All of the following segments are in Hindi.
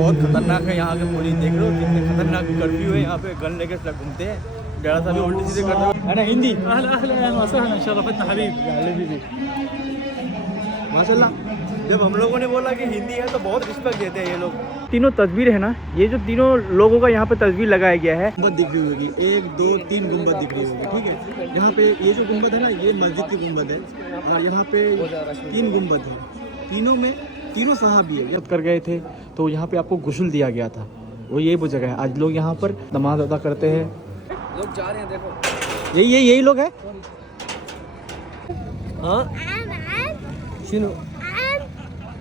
बहुत खतरनाक है यहाँ के पुलिस, देख रहे हो कितने खतरनाक कर्फ्यू है यहाँ पे, गन लेके सब घूमते हैं, जरा सा भी उल्टी सीधे करते हो है ना। हिंदी माशाल्लाह, जब हम लोगों ने बोला कि हिंदी है तो बहुत रिस्पेक्ट देते हैं ये लोग। तीनों तस्वीर है ना, ये जो तीनों लोगों का यहाँ पे तस्वीर लगाया गया है, गुंबद दिख रही होगी, 1 2 3 गुंबद दिख रही होगी, ठीक है। यहाँ पे ये जो गुंबद है ना, ये मस्जिद की गुंबद है, और यहाँ पे 3 गुंबद है, तीनों में तीनों सहाबी है। जब कर गए थे तो यहाँ पे आपको गुस्ल दिया गया था, वो जगह है। आज लोग यहाँ पर नमाज अदा करते हैं, लोग जा रहे हैं, देखो यही लोग है। हाँ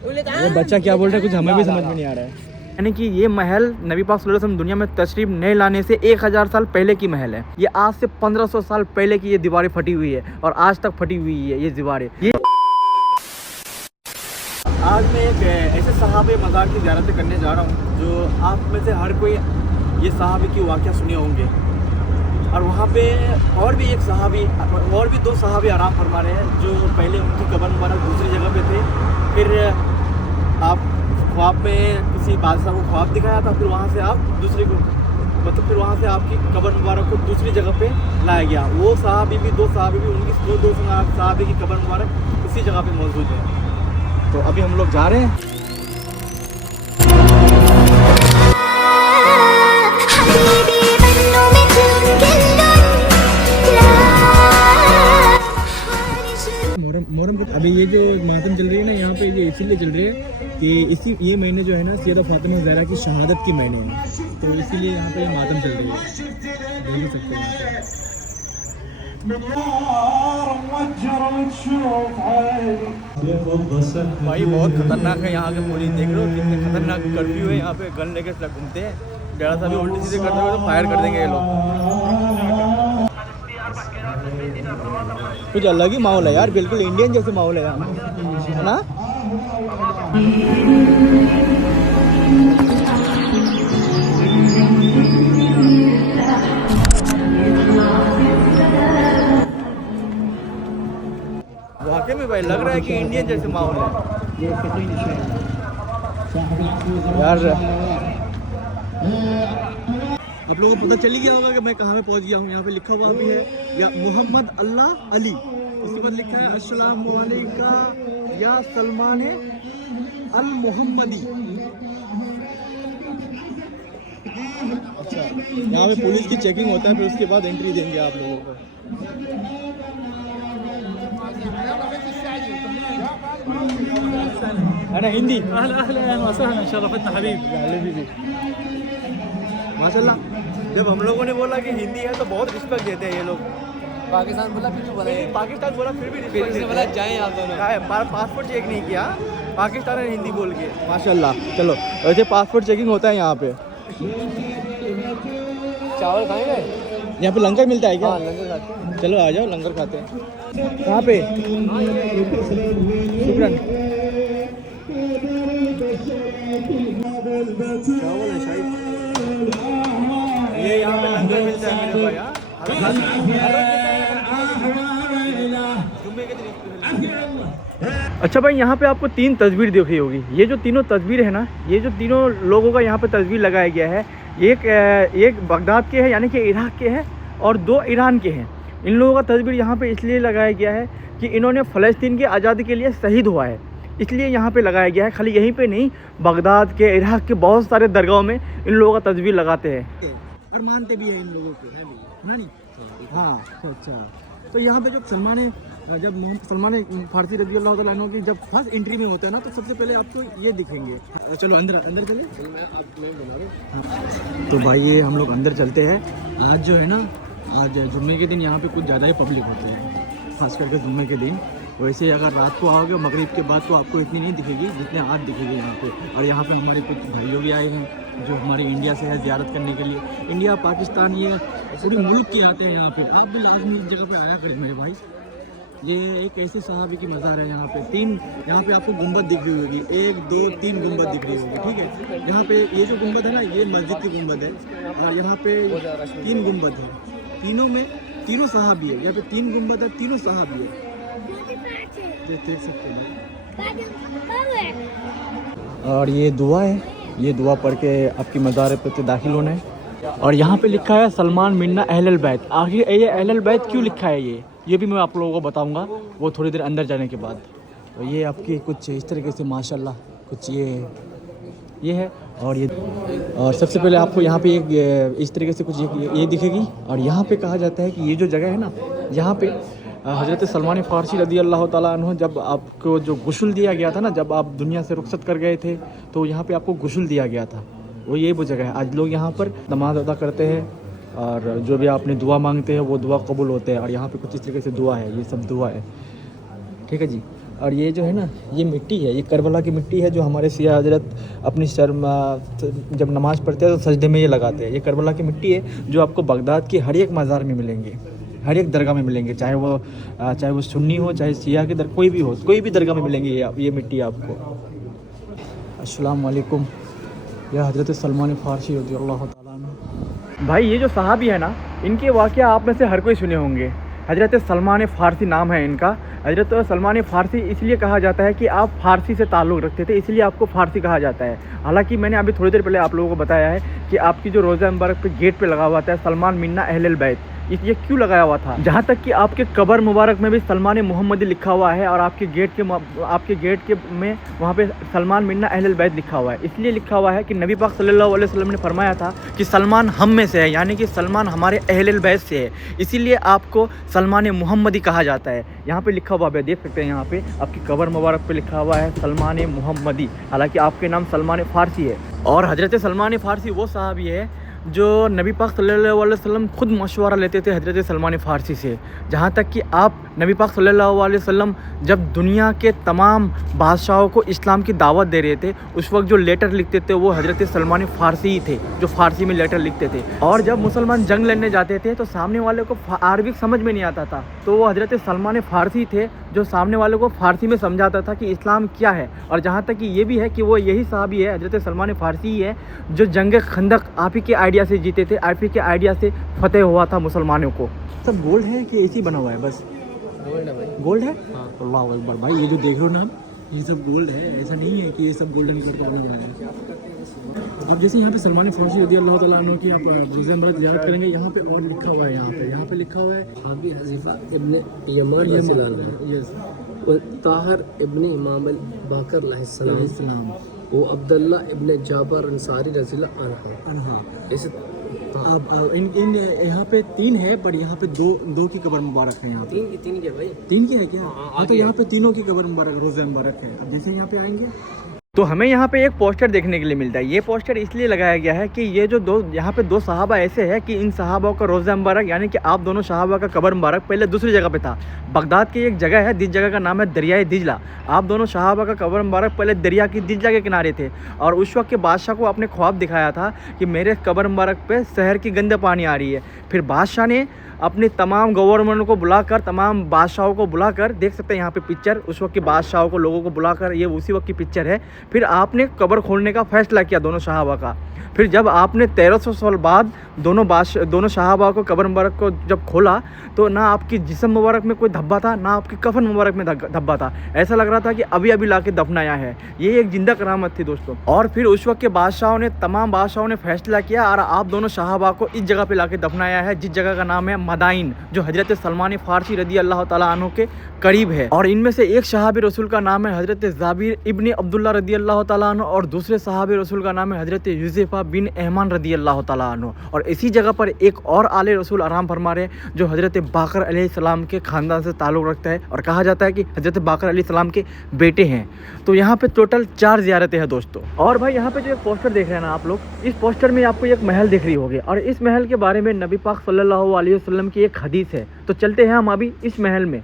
ये बच्चा क्या बोल रहा है, कुछ हमें भी समझ में नहीं आ रहा है। यानी कि ये महल नबी पाक सल्लल्लाहु अलैहि वसल्लम दुनिया में तशरीफ नहीं लाने से 1000 साल पहले की महल है। ये आज से 1500 साल पहले की ये दीवारें फटी हुई है और आज तक फटी हुई है ये दीवारें। ये आज मैं एक ऐसे सहाबे मज़ार की ज़ियारत करने जा रहा हूँ जो आप में से हर कोई ये सहाबी की वाक़या सुने होंगे। और वहाँ पे और भी 2 सहाबी आराम फरमा रहे हैं, जो पहले उनकी कब्र मुबारक दूसरी जगह पे थे। फिर आप ख्वाब में किसी बादशाह को ख्वाब दिखाया था, फिर वहाँ से आप दूसरे को फिर वहाँ से आपकी कब्र मुबारक को दूसरी जगह पे लाया गया। वो सहाबी भी 2 सहाबी भी उनकी 2 सहाबी की कब्र मुबारक उसी जगह पे मौजूद है। तो अभी हम लोग जा रहे हैं। मोहर्रम अभी ये जो मातम चल रही है ना यहाँ पे, ये इसीलिए चल रही है कि ये महीने जो है ना सैयदा फातिमा ज़हरा की शहादत की महीने हैं, तो इसीलिए यहाँ पे मातम चल रही है, देख सकते हैं। भाई बहुत खतरनाक है यहाँ के पुलिस, देख रहे हो कितने खतरनाक कर्फ्यू है यहाँ पे, गन लेके सब घूमते हैं, जरा सा भी उल्टी सीधे करते हो तो फायर कर देंगे ये लोग। कुछ अलग ही माहौल है यार, बिल्कुल इंडियन जैसे माहौल है यहाँ, है ना। वाकई में भाई लग रहा है कि इंडियन जैसे माहौल है यार। आप लोगों को पता चल ही गया होगा कि मैं कहाँ पे पहुँच गया हूँ। यहाँ पे लिखा हुआ भी है या मोहम्मद अल्लाह अली, इसके बाद लिखा है अस्सलामु अलैका या सलमान अल मोहम्मदी। अच्छा, यहाँ पे पुलिस की चेकिंग होता है, फिर उसके बाद एंट्री देंगे आप लोगों को। है ना हिंदी। माशाल्लाह, जब हम लोगों ने बोला कि हिंदी है तो बहुत रिस्पेक्ट देते हैं ये लोग। पाकिस्तान बोला फिर भी बोला, पाकिस्तान बोला फिर भी रिस्पेक्ट देते बोला जाएं आप दोनों। पासपोर्ट चेक नहीं किया, पाकिस्तान ने हिंदी बोल के। माशाल्लाह, चलो वैसे पासपोर्ट चेकिंग होता है यहाँ पे। चावल खाएंगे? यहाँ पे लंगर मिलता है क्या? हाँ, लंगर खाते हैं। चलो आ जाओ, लंगर खाते हैं। कहाँ पे? शुक्रान। चावल है शायद, ये यहाँ पे लंगर मिलता है मेरे भाई। अच्छा भाई, यहाँ पे आपको 3 तस्वीर दिख रही होगी। ये जो तीनों तस्वीर है ना, ये जो तीनों लोगों का यहाँ पे तस्वीर लगाया गया है, एक बगदाद के है यानी कि इराक के है, और 2 ईरान के हैं। इन लोगों का तस्वीर यहाँ पे इसलिए लगाया गया है कि इन्होंने फ़लस्तीन की आज़ादी के लिए शहीद हुआ है, इसलिए यहाँ पे लगाया गया है। खाली यहीं पे नहीं, बगदाद के, इराक के बहुत सारे दरगाहों में इन लोगों का तस्वीर लगाते हैं और मानते भी हैं इन लोगों को, है नहीं? हाँ अच्छा। तो यहाँ पे जो सलमान फारसी रज़ी अल्लाह तआला अन्हु की जब फर्स्ट एंट्री में होता है ना, तो सबसे पहले आपको ये दिखेंगे। चलो अंदर चले। तो भाई ये हम लोग अंदर चलते हैं। आज जो है ना, आज जुम्मे के दिन यहाँ पे कुछ ज़्यादा ही पब्लिक होती है, खास करके जुम्मे के दिन। वैसे अगर रात को आओगे मगरिब के बाद तो आपको इतनी नहीं दिखेगी जितने आज दिखेगी यहाँ पे। और यहाँ पे हमारे कुछ भाइयों भी आए हैं जो हमारे इंडिया से है ज़ियारत करने के लिए। इंडिया, पाकिस्तान, ये पूरे मुल्क के आते हैं यहाँ पे। आप भी लाजमी इस जगह पे आया करें मेरे भाई। ये एक ऐसे सहाबी की मज़ार है। यहाँ पे 3, यहाँ पे आपको गुंबद दिख रही होगी, 1 2 3 गुंबद दिख रही होगी, ठीक है। यहाँ पे ये जो गुंबद है ना, ये मस्जिद की गुंबद है, और यहाँ पे 3 गुंबद है, तीनों में तीनों सहाबी है। यहाँ पे 3 गुंबद है, तीनों सहाबी है, देख सकते हैं। और ये दुआ है, ये दुआ पढ़ के आपकी मज़ार पे दाखिल होना है। और यहाँ पे लिखा है सलमान मिन्ना अहलुल बैत। आखिर ये अहलुल बैत क्यों लिखा है ये भी मैं आप लोगों को बताऊँगा वो थोड़ी देर अंदर जाने के बाद। तो ये आपकी कुछ इस तरीके से माशाल्लाह कुछ ये है। और सबसे पहले आपको यहाँ पे एक इस तरीके से कुछ ये दिखेगी। और यहाँ पे कहा जाता है कि ये जो जगह है ना, यहाँ पे हज़रत सलमान फ़ारसी रज़ी अल्लाह ताला अन्हु जब आपको जो गुस्ल दिया गया था ना, जब आप दुनिया से रुखसत कर गए थे तो यहाँ पे आपको गुस्ल दिया गया था। वो जगह है। आज लोग यहाँ पर नमाज अदा करते हैं और जो भी आपने दुआ मांगते हैं वो दुआ कबूल होते हैं। और यहाँ पे कुछ इस तरीके से दुआ है, ये सब दुआ है, ठीक है जी। और ये जो है ना, ये मिट्टी है, ये करबला की मिट्टी है जो हमारे सिया हजरत अपनी जब नमाज़ पढ़ते हैं तो सजदे में ये लगाते हैं। ये करबला की मिट्टी है जो आपको बगदाद की हर एक मज़ार में मिलेंगे, हर एक दरगाह में मिलेंगे, चाहे वो सुन्नी हो चाहे सिया की कोई भी हो, कोई भी दरगाह में मिलेंगी ये मिट्टी आपको। अस्सलाम वालेकुम। यह हज़रत सलमान फ़ारसी रज़ियल्लाहु ताला अन्हु। भाई ये जो सहाबी है ना, इनके वाक़या आप में से हर कोई सुने होंगे। हज़रत सलमान फ़ारसी नाम है इनका। हज़रत सलमान फ़ारसी इसलिए कहा जाता है कि आप फ़ारसी से ताल्लुक़ रखते थे, इसलिए आपको फ़ारसी कहा जाता है। हालांकि मैंने अभी थोड़ी देर पहले आप लोगों को बताया है कि आपकी जो रोज़ा मुबारक पे गेट पे लगा हुआ था सलमान मिन्ना अहलुल बैत, ये क्यों लगाया हुआ था। जहाँ तक कि आपके कब्र मुबारक में भी सलमान मोहम्मदी लिखा हुआ है और आपके गेट के में वहाँ पे सलमान मिन्ना अहलुल बैत लिखा हुआ है। इसलिए लिखा हुआ है कि नबी पाक सल्लल्लाहु अलैहि वसल्लम ने फरमाया था कि सलमान हम में से है, यानी कि सलमान हमारे अहलुल बैत से है, इसीलिए आपको सलमान मोहम्मदी कहा जाता है। यहाँ पे लिखा हुआ है, देख सकते हैं यहाँ पे आपकी कब्र मुबारक पे लिखा हुआ है सलमान मोहम्मदी, हालांकि आपके नाम सलमान फ़ारसी है। और हज़रत सलमान फ़ारसी वो साहबी है जो नबी पाक सल्लल्लाहु अलैहि वसल्लम खुद मशवरा लेते थे हज़रत सलमान फ़ारसी से। जहाँ तक कि आप नबी पाक सल्लल्लाहु अलैहि वसल्लम जब दुनिया के तमाम बादशाहों को इस्लाम की दावत दे रहे थे, उस वक्त जो लेटर लिखते थे वो हज़रत सलमान फ़ारसी ही थे, जो फ़ारसी में लेटर लिखते थे। और जब मुसलमान जंग लड़ने जाते थे तो सामने वाले को अरबिक समझ में नहीं आता था, तो वो हज़रत सलमान फ़ारसी थे जो सामने वाले को फ़ारसी में समझाता था कि इस्लाम क्या है। और जहाँ तक कि ये भी है कि वो यही साहबी है, हज़रत सलमान फ़ारसी ही है जो जंग खंदक आप ही के आइडिया से जीते थे, आप ही के आइडिया से फतेह हुआ था मुसलमानों को। सब गोल्ड है कि ऐसे ही बना हुआ है? बस गोल्ड है भाई। गोल्ड है? हाँ। अल्लाह अकबर भाई, ये जो देख रहे हो ना, ये सब गोल्ड है, ऐसा नहीं है कि ये सब गोल्डन करके नहीं जा रहे हैं। अब जैसे यहाँ पे सलमान फ़ारसी रज़ी अल्लाह ताला अन्हु की आप रोज़ा मुबारक ज़ियारत करेंगे, यहाँ पे और लिखा हुआ है, यहाँ पे लिखा हुआ है हाबी हज़ीफ़ा इब्न यमन रज़ियल्लाहु यस व ताहर इब्न इमाम बाकर अलैहिस्सलाम वो अब्दुल्ला इब्न जाबर अंसारी रज़ियल्लाहु अन्हु। ऐसे अब इन यहाँ पे 3 है, पर यहाँ पे दो की कब्र मुबारक है। यहाँ पे तीन के भाई, 3 की है क्या? हाँ, तो यहाँ पे तीनों की कब्र मुबारक, रोज़ा मुबारक है। अब जैसे यहाँ पे आएंगे तो हमें यहाँ पे एक पोस्टर देखने के लिए मिलता है। ये पोस्टर इसलिए लगाया गया है कि ये जो यहाँ पे 2 सहाबा ऐसे हैं कि इन सहाबा का रोज़ा मुबारक, यानी कि आप दोनों सहाबा का कब्र मुबारक पहले दूसरी जगह पे था। बगदाद की एक जगह है, जिस जगह का नाम है दरियाए दिजला। आप दोनों सहाबा का कब्र मुबारक पहले दरिया की दिजला के किनारे थे और उस वक्त के बादशाह को अपने ख्वाब दिखाया था कि मेरे कब्र मुबारक पे शहर की गंदे पानी आ रही है। फिर बादशाह ने अपने तमाम गवर्नमेंट को बुलाकर, तमाम बादशाहों को बुलाकर, देख सकते हैं यहाँ पे पिक्चर, उस वक्त के बादशाहों को, लोगों को बुलाकर, ये उसी वक्त की पिक्चर है। फिर आपने कब्र खोलने का फैसला किया दोनों सहाबा का। फिर जब आपने 1300 साल बाद दोनों सहाबा को कब्र मुबारक को जब खोला तो ना आपकी जिस्म मुबारक में कोई धब्बा था, ना आपकी कफन मुबारक में धब्बा था। ऐसा लग रहा था कि अभी अभी लाके दफनाया है। ये एक जिंदा करामत थी दोस्तों। और फिर उस वक्त के तमाम बादशाहों ने फैसला किया और आप दोनों सहाबा को इस जगह पे लाके दफनाया है, जिस जगह का नाम है मदाइन, जो हज़रत सलमान फ़ारसी रज़ी अल्लाह ताला अन्हु के करीब है। और इनमें से एक सहाबी रसूल का नाम है हज़रत जाबिर इब्न अब्दुल्ला रज़ी अल्लाह ताला अन्हु और दूसरे सहाबी रसूल का नाम है हज़रत यूसुफ़ा बिन एहमान रज़ी अल्लाह ताला अन्हु। और इसी जगह पर एक और आले रसूल आराम फरमा रहे हैं जो हज़रत बाकर अलैहिस्सलाम के ख़ानदान से ताल्लुक़ रखता है और कहा जाता है कि हज़रत बाकर अलैहिस्सलाम के बेटे हैं। तो यहाँ पे टोटल 4 ज़ियारतें हैं दोस्तों। और भाई यहाँ पे जो एक पोस्टर देख रहे हैं ना आप लोग, इस पोस्टर में आपको एक महल दिख रही होगी और इस महल के बारे में नबी पाक सल्लल्लाहु अलैहि वसल्लम की एक हदीस है। तो चलते हैं हम अभी इस महल में।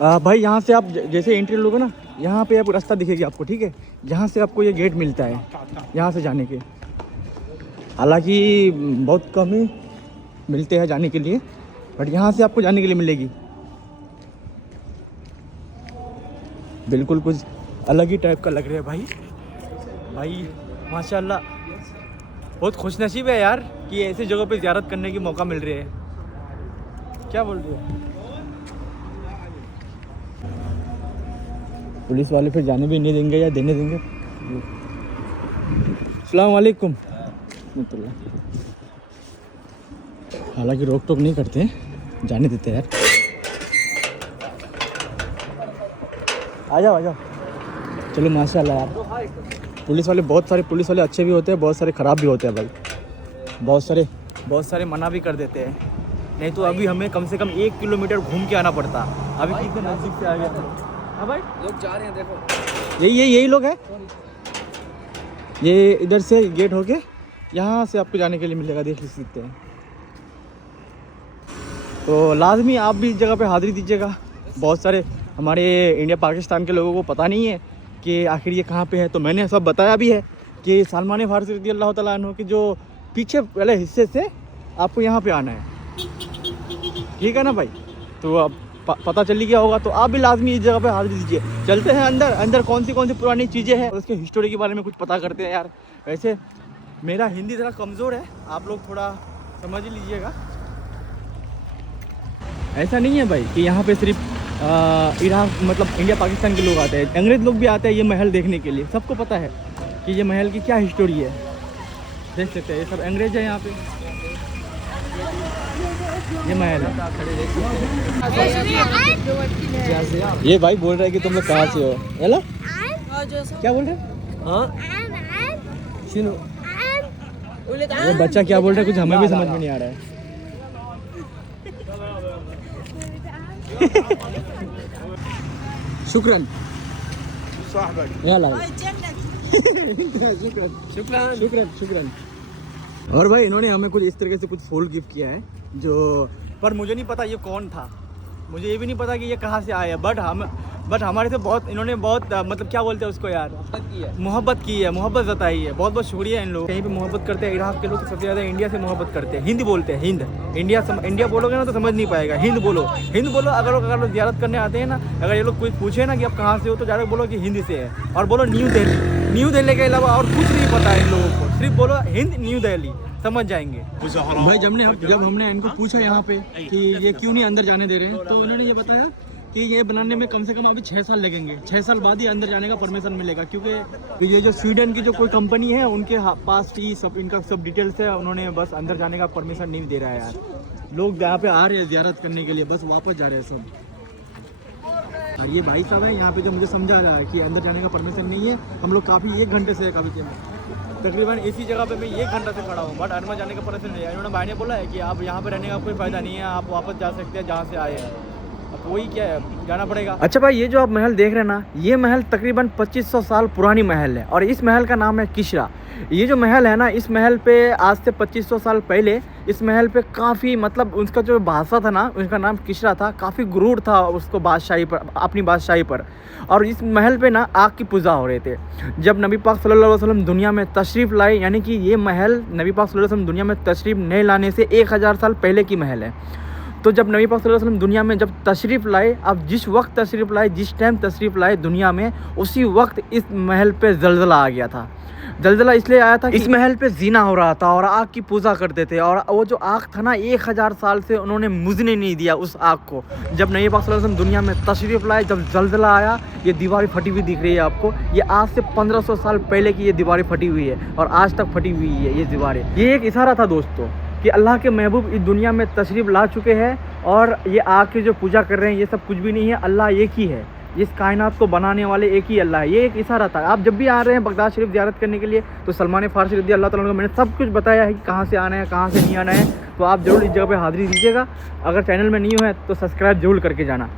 भाई यहाँ से आप जैसे एंट्री लोगे ना, यहाँ पे आपको रास्ता दिखेगी आपको, ठीक है? यहाँ से आपको ये गेट मिलता है यहाँ से जाने के। हालांकि बहुत कम ही मिलते हैं जाने के लिए, बट यहाँ से आपको जाने के लिए मिलेगी। बिल्कुल कुछ अलग ही टाइप का लग रहा है भाई माशाल्लाह। बहुत खुशनसीब है यार कि ऐसी जगह पे ज़ियारत करने की मौका मिल रही है। क्या बोल रहे हो? पुलिस वाले फिर जाने भी नहीं देंगे या देने देंगे? अस्सलाम वालेकुम। हालांकि रोक टोक नहीं करते, जाने देते यार। आ जाओ आ जाओ। चलो माशाल्लाह यार, पुलिस वाले बहुत सारे पुलिस वाले अच्छे भी होते हैं, बहुत सारे ख़राब भी होते हैं भाई। बहुत सारे मना भी कर देते हैं, नहीं तो अभी हमें कम से कम 1 किलोमीटर घूम के आना पड़ता। अभी कितने नज़दीक से आ गया। हाँ भाई लोग जा रहे हैं, देखो यही लोग हैं। ये इधर से गेट होके यहाँ से आपको जाने के लिए मिलेगा, देख सकते हैं। तो लाजमी आप भी इस जगह पे हाज़िरी दीजिएगा। बहुत सारे हमारे इंडिया पाकिस्तान के लोगों को पता नहीं है कि आखिर ये कहाँ पे है, तो मैंने सब बताया भी है कि सलमान फारसी रज़ी अल्लाह तआला अन्हु के जो पीछे वाले हिस्से से आपको यहाँ पे आना है, ठीक है ना भाई। तो अब पता चल गया होगा, तो आप भी लाजमी इस जगह पे हाज़िरी दीजिए। चलते हैं अंदर कौन सी पुरानी चीज़ें हैं, उसके हिस्टोरी के बारे में कुछ पता करते हैं यार। वैसे मेरा हिंदी ज़रा कमज़ोर है, आप लोग थोड़ा समझ लीजिएगा। ऐसा नहीं है भाई कि यहाँ पे सिर्फ इराक मतलब इंडिया पाकिस्तान के लोग आते हैं, अंग्रेज़ लोग भी आते हैं ये महल देखने के लिए। सबको पता है कि ये महल की क्या हिस्टोरी है, देख सकते हैं। ये सब अंग्रेज है यहाँ पे, ये महल है। ये भाई बोल रहा है कि तुम लोग कहाँ से हो। हेलो क्या बोल रहे हैं? हाँ सुनो, ये बच्चा क्या बोल रहा है, कुछ हमें भी समझ में नहीं आ रहा है। शुक्रन शुक्रन। और भाई इन्होंने हमें कुछ इस तरीके से कुछ फूल गिफ्ट किया है, जो पर मुझे नहीं पता ये कौन था, मुझे ये भी नहीं पता कि ये कहाँ से आया है। बट हमारे से बहुत इन्होंने बहुत मतलब क्या बोलते हैं उसको यार, मोहब्बत की है, मोहब्बत जताई है। बहुत बहुत शुक्रिया इन लोग। कहीं पे मोहब्बत करते हैं, इराक के लोग सबसे ज़्यादा इंडिया से मोहब्बत करते हैं। हिंद बोलते हैं, हिंद। इंडिया बोलोगे ना तो समझ नहीं पाएगा, हिंद बोलो। अगर लोग ज़ियारत करने आते हैं ना, अगर ये लोग कोई पूछे ना कि आप कहाँ से हो, तो ज़्यादा बोलो कि हिंद से है। और बोलो न्यू दिल्ली के अलावा और कुछ नहीं पता है इन लोगों को, सिर्फ बोलो हिंद न्यू दिल्ली, समझ जाएंगे भाई। जब हमने इनको पूछा यहाँ पे कि ये क्यों नहीं अंदर जाने दे रहे हैं, तो उन्होंने ये बताया कि ये बनाने में कम से कम अभी 6 साल लगेंगे। 6 साल बाद ही अंदर जाने का परमिशन मिलेगा, क्योंकि ये जो स्वीडन की जो कोई कंपनी है उनके पास ही सब इनका सब डिटेल्स है। उन्होंने बस अंदर जाने का परमिशन नहीं दे रहा है यार। लोग यहाँ पे आ रहे हैं ज़ियारत करने के लिए, बस वापस जा रहे हैं सब। और ये भाई साहब है यहाँ पे जो मुझे समझा रहा है कि अंदर जाने का परमिशन नहीं है। हम लोग काफ़ी 1 घंटे से काफ़ी तकरीबन इसी जगह पे मैं 1 घंटा से खड़ा हूँ, बट अंदर जाने का परमिशन नहीं है। इन्होंने भाई ने बोला है कि आप यहाँ पे रहने का कोई फ़ायदा नहीं है, आप वापस जा सकते हैं जहाँ से आए हैं। अब वही क्या है, जाना पड़ेगा। अच्छा भाई, ये जो आप महल देख रहे हैं ना, ये महल तकरीबन 2500 साल पुरानी महल है, और इस महल का नाम है किशरा। ये जो महल है ना, इस महल पे आज से 2500 साल पहले इस महल पे काफ़ी मतलब उसका जो बादशाह था ना, उसका नाम किशरा था। काफ़ी गुरूर था उसको बादशाही पर, अपनी बादशाही पर। और इस महल पे ना आग की पूजा हो रहे थे। जब नबी पाक सल्लल्लाहु अलैहि वसल्लम दुनिया में तशरीफ़ लाए, यानी कि ये महल नबी पाक सल्लल्लाहु अलैहि वसल्लम दुनिया में तशरीफ़ नहीं लाने से 1000 साल पहले की महल है। तो जब नबी पाक सल्लल्लाहु अलैहि वसल्लम दुनिया में जब तशरीफ़ लाए, अब जिस वक्त तशरीफ़ लाए, जिस टाइम तशरीफ़ लाए दुनिया में, उसी वक्त इस महल पे ज़लज़ला आ गया था। ज़लज़ला इसलिए आया था, इस महल पे ज़िना हो रहा था और आग की पूजा करते थे। और वो जो आग था ना, 1000 साल से उन्होंने मुझने नहीं दिया उस आग को। जब नबी पाक सल्लल्लाहु अलैहि वसल्लम दुनिया में तशरीफ़ लाए, जब ज़लज़ला आया, ये दीवारें फटी हुई दिख रही है आपको। ये आज से 1500 साल पहले की ये दीवारें फटी हुई है, और आज तक फटी हुई है ये दीवारें। ये एक इशारा था दोस्तों कि अल्लाह के महबूब इस दुनिया में तशरीफ़ ला चुके हैं, और ये आग की जो पूजा कर रहे हैं ये सब कुछ भी नहीं है। अल्लाह एक ही है, इस कायनात को बनाने वाले एक ही अल्लाह है। ये एक इशारा था। आप जब भी आ रहे हैं बगदाद शरीफ ज़ियारत करने के लिए, तो सलमान फारसी रज़ी अल्लाह तआला अन्हु को मैंने सब कुछ बताया है कि कहाँ से आना है, कहाँ से नहीं आना है। तो आप ज़रूर इस जगह पे हाज़िरी दीजिएगा। अगर चैनल में नहीं है तो सब्सक्राइब जरूर करके जाना।